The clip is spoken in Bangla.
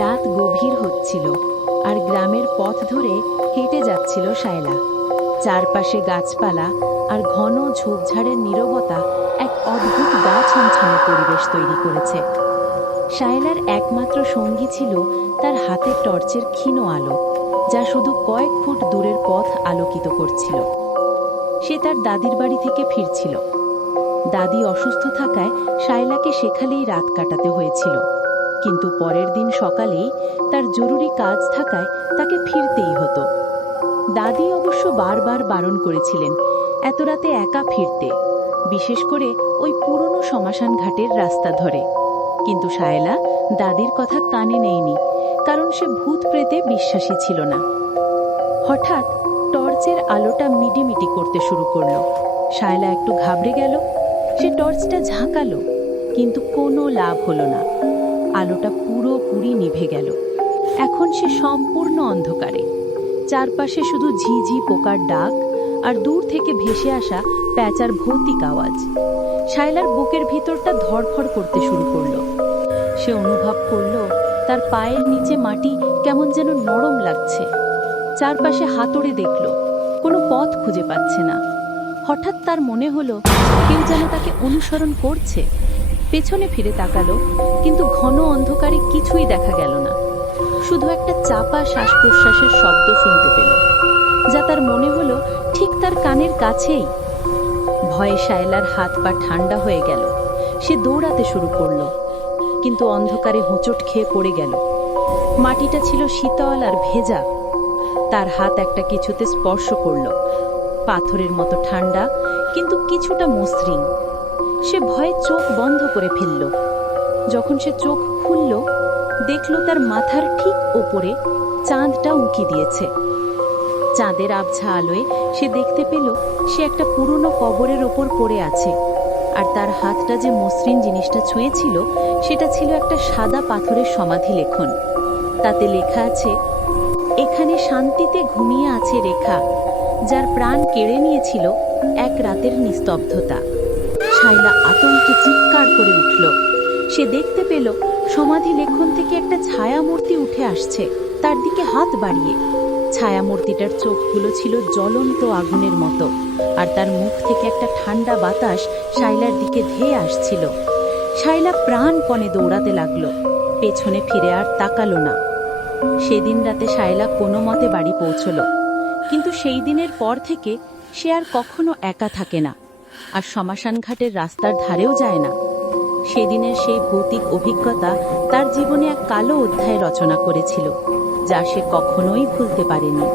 রাত গভীর হচ্ছিল আর গ্রামের পথ ধরে হেঁটে যাচ্ছিল শায়লা। চারপাশে গাছপালা আর ঘন ঝোপঝাড়ের নীরবতা এক অদ্ভুত গা ছমছমে পরিবেশ তৈরি করেছে। শায়লার একমাত্র সঙ্গী ছিল তার হাতের টর্চের ক্ষীণ আলো, যা শুধু কয়েক ফুট দূরের পথ আলোকিত করছিল। সে তার দাদির বাড়ি থেকে ফিরছিল। দাদি অসুস্থ থাকায় শায়লাকে সেখানেই রাত কাটাতে হয়েছিল, কিন্তু পরের দিন সকালেই তার জরুরি কাজ থাকায় তাকে ফিরতেই হতো। দাদি অবশ্য বারবার বারণ করেছিলেন এত রাতে একা ফিরতে, বিশেষ করে ওই পুরনো শ্মশান ঘাটের রাস্তা ধরে। কিন্তু শায়লা দাদির কথা কানে নেয়নি, কারণ সে ভূত প্রেতে বিশ্বাসী ছিল না। হঠাৎ টর্চের আলোটা মিটিমিটি করতে শুরু করলো। শায়লা একটু ঘাবড়ে গেল। সে টর্চটা ঝাঁকালো, কিন্তু কোনো লাভ হলো না। আলোটা পুরোপুরি নিভে গেল। এখন সে সম্পূর্ণ অন্ধকারে। চারপাশে শুধু ঝিঝি পোকার ডাক আর দূর থেকে ভেসে আসা প্যাঁচার ভৌতিক আওয়াজ। শায়লার বুকের ভিতরটা ধড়ফড় করতে শুরু করলো। সে অনুভব করলো তার পায়ের নিচে মাটি কেমন যেন নরম লাগছে। চারপাশে হাতড়ে দেখল, কোনো পথ খুঁজে পাচ্ছে না। হঠাৎ তার মনে হলো কেউ যেন তাকে অনুসরণ করছে। পেছনে ফিরে তাকালো, কিন্তু ঘন অন্ধকারে কিছুই দেখা গেল না। শুধু একটা চাপা শ্বাস প্রশ্বাসের শব্দ শুনতে পেল, যা তার মনে হলো ঠিক তার কানের কাছেই। ভয়ে শায়লার হাত পা ঠান্ডা হয়ে গেল। সে দৌড়াতে শুরু করলো, কিন্তু অন্ধকারে হোঁচট খেয়ে পড়ে গেল। মাটিটা ছিল শীতল আর ভেজা। তার হাত একটা কিছুতে স্পর্শ করল, পাথরের মতো ঠান্ডা, কিন্তু কিছুটা মসৃণ। সে ভয়ে চোখ বন্ধ করে ফেলল। যখন সে চোখ খুলল, দেখল তার মাথার ঠিক ওপরে চাঁদটা উঁকি দিয়েছে। চাঁদের আবছা আলোয় সে দেখতে পেল সে একটা পুরনো কবরের ওপর পড়ে আছে, আর তার হাতটা যে মসৃণ জিনিসটা ছুঁয়েছিল সেটা ছিল একটা সাদা পাথরের সমাধি লেখন। তাতে লেখা আছে, এখানে শান্তিতে ঘুমিয়ে আছে রেখা, যার প্রাণ কেড়ে নিয়েছিল এক রাতের নিস্তব্ধতা। শায়লা আতঙ্কে চিৎকার করে উঠল। সে দেখতে পেল সমাধি লেখন থেকে একটা ছায়ামূর্তি উঠে আসছে তার দিকে হাত বাড়িয়ে। ছায়ামূর্তিটার চোখগুলো ছিল জ্বলন্ত আগুনের মতো, আর তার মুখ থেকে একটা ঠান্ডা বাতাস শায়লার দিকে ধেয়ে আসছিল। শায়লা প্রাণপণে দৌড়াতে লাগলো, পেছনে ফিরে আর তাকালো না। সেদিন রাতে শায়লা কোনো মতে বাড়ি পৌঁছল, কিন্তু সেই দিনের পর থেকে সে আর কখনো একা থাকে না, আর শ্মশান ঘাটের রাস্তার ধারেও যায় না। সেদিনের সেই ভৌতিক অভিজ্ঞতা তার জীবনে এক কালো অধ্যায় রচনা করেছিল, যা সে কখনোই ভুলতে পারেনি।